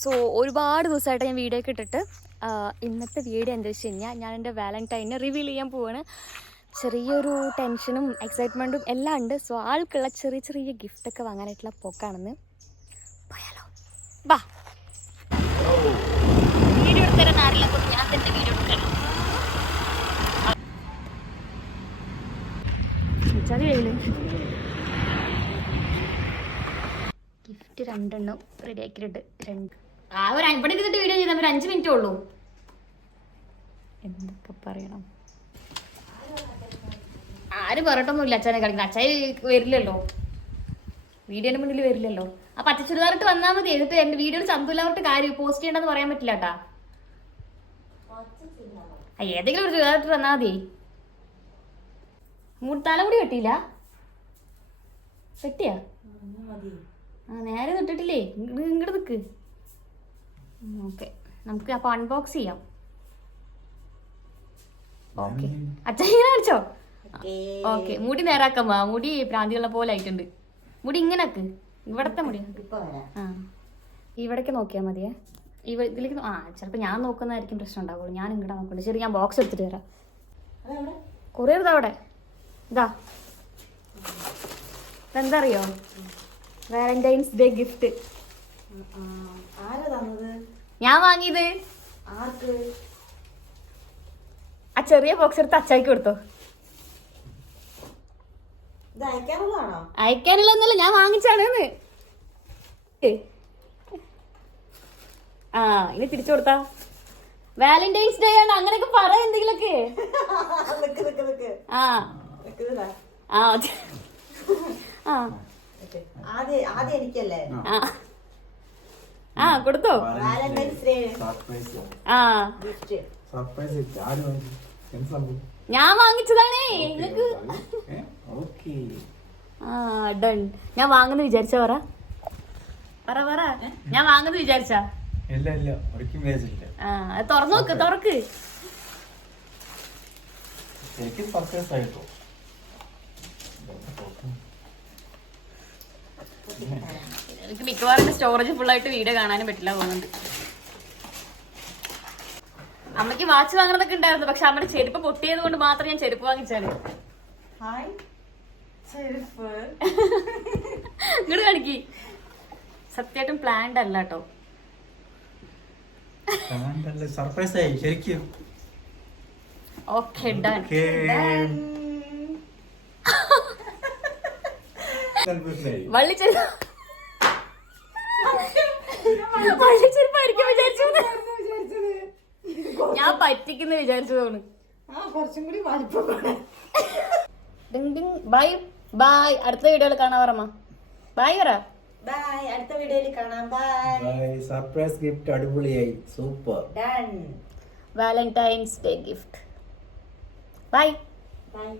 So ഒരുപാട് ദിവസമായിട്ട് ഞാൻ വീഡിയോ ഒക്കെ ഇട്ടിട്ട് ഇന്നത്തെ വീഡിയോ എന്താ വെച്ച് കഴിഞ്ഞാൽ ഞാൻ എൻ്റെ വാലന്റൈനെ റിവീൽ ചെയ്യാൻ പോവാണ്. ചെറിയൊരു ടെൻഷനും എക്സൈറ്റ്മെൻറ്റും എല്ലാം ഉണ്ട്. സോ ആൾക്കുള്ള ചെറിയ ചെറിയ ഗിഫ്റ്റൊക്കെ വാങ്ങാനായിട്ടുള്ള പോക്കാണെന്ന്. പോയാലോ, ബാ. വീഡിയോ എടുത്തരാൻ ആരില്ല കൊണ്ട് ഞാൻ തന്നെ വീഡിയോ എടുക്കണം. ഗിഫ്റ്റ് 2 എണ്ണം റെഡി ആക്കിയിട്ടുണ്ട്. ഇവിടെ ഇരുന്നിട്ട് വീഡിയോ ചെയ്താൽ ഒരു 5 മിനിറ്റേ ഉള്ളൂ. എന്തൊക്കെ പറയണം, ആരും പറഞ്ഞിട്ടൊന്നുമില്ല. അച്ഛനെ കളിക്കണം. അച്ഛായി വരില്ലല്ലോ, വീഡിയോന്റെ മുന്നിൽ വരില്ലല്ലോ. ആ പച്ച ചുരിദാറിട്ട് വന്നാൽ മതി. എന്നിട്ട് എന്റെ വീഡിയോയിൽ ചന്തുലാവട്ട് കാര്യം പോസ്റ്റ് ചെയ്യണ്ടെന്ന് പറയാൻ പറ്റില്ല കേട്ടാ. ഏതെങ്കിലും ഒരു ചുരിദാറിട്ട് വന്നാൽ മതി. തലമുടി കെട്ടിയില്ല? കെട്ടിയാ? നേരെ തൊട്ടിട്ടില്ലേ? ഇങ്ങോട്ട് നിക്ക്. ഓക്കെ, നമുക്ക് അപ്പൊ അൺബോക്സ് ചെയ്യാം. ഓക്കെ, അച്ഛൻ ഇങ്ങനെ കാണിച്ചോ? ഓക്കെ, മുടി നേരാക്കമ്മ. മുടി പ്രാന്തിയുള്ള പോലെ ആയിട്ടുണ്ട്. മുടി ഇങ്ങനെ ആക്ക്. ഇവിടത്തെ മുടി ആ ഇവിടേക്ക് നോക്കിയാൽ മതിയേ. ഇതിലേക്ക് ചിലപ്പോൾ ഞാൻ നോക്കുന്നതായിരിക്കും പ്രശ്നം ഉണ്ടാവുള്ളൂ. ഞാൻ ഇങ്ങോട്ട് നോക്കണ്ട. ശരി, ഞാൻ ബോക്സ് എടുത്തിട്ട് തരാം. കൊറിയർ ഇതാ അവിടെ. ഇതാ എന്താ അറിയോ, വാലന്റൈൻസ് ഡേ ഗിഫ്റ്റ്. ഞാൻ വാങ്ങിയത്. ആ ചെറിയ ബോക്സ് എടുത്ത് അച്ചായിക്ക് കൊടുത്തോ. അയക്കാനുള്ളതൊന്നല്ല, ഞാൻ വാങ്ങിച്ചാണ്. ഇനി തിരിച്ചു കൊടുത്താ വാലന്റൈൻസ് ഡേ ആണ്. അങ്ങനെയൊക്കെ പറ എന്തെങ്കിലൊക്കെ. കൊടുത്തോ. ഞാൻ വാങ്ങിച്ചതാണേ നിങ്ങക്ക്. ഡൺ. ഞാൻ വാങ്ങുന്ന വിചാരിച്ച പറ പറ പറ. ഞാൻ വാങ്ങുന്ന വിചാരിച്ച തുറന്നു നോക്ക്. തുറക്ക്. എനിക്ക് മിക്കവാറും സ്റ്റോറേജ് ഫുള്ളായിട്ട് വീഡിയോ കാണാനും പറ്റില്ല തോന്നുന്നുണ്ട്. അമ്മയ്ക്ക് വാച്ച് വാങ്ങുന്നതൊക്കെ ഉണ്ടായിരുന്നു, പക്ഷെ അമ്മയുടെ ചെരുപ്പ് പൊട്ടിയത് കൊണ്ട് മാത്രം ഞാൻ ചെരുപ്പ് വാങ്ങിച്ചാണ്. ഇങ്ങോട്ട് കാണിക്ക്. സത്യമായിട്ടും പ്ലാൻഡ് അല്ല കേട്ടോ. Okay, done. വള്ളിച്ചെരുപ്പായിരിക്കും വിചാരിച്ചു. ഞാൻ പറ്റിക്കുന്ന വിചാരിച്ചതാണ്. Bye bye. അടുത്ത വീഡിയോയിൽ കാണാൻ പറ. ബൈ പറ. ബൈ, അടുത്ത വീഡിയോയിൽ കാണാം. ബൈ. സർപ്രൈസ് ഗിഫ്റ്റ് അടിപൊളിയായി. Super. Done. Valentine's day gift. Bye. By.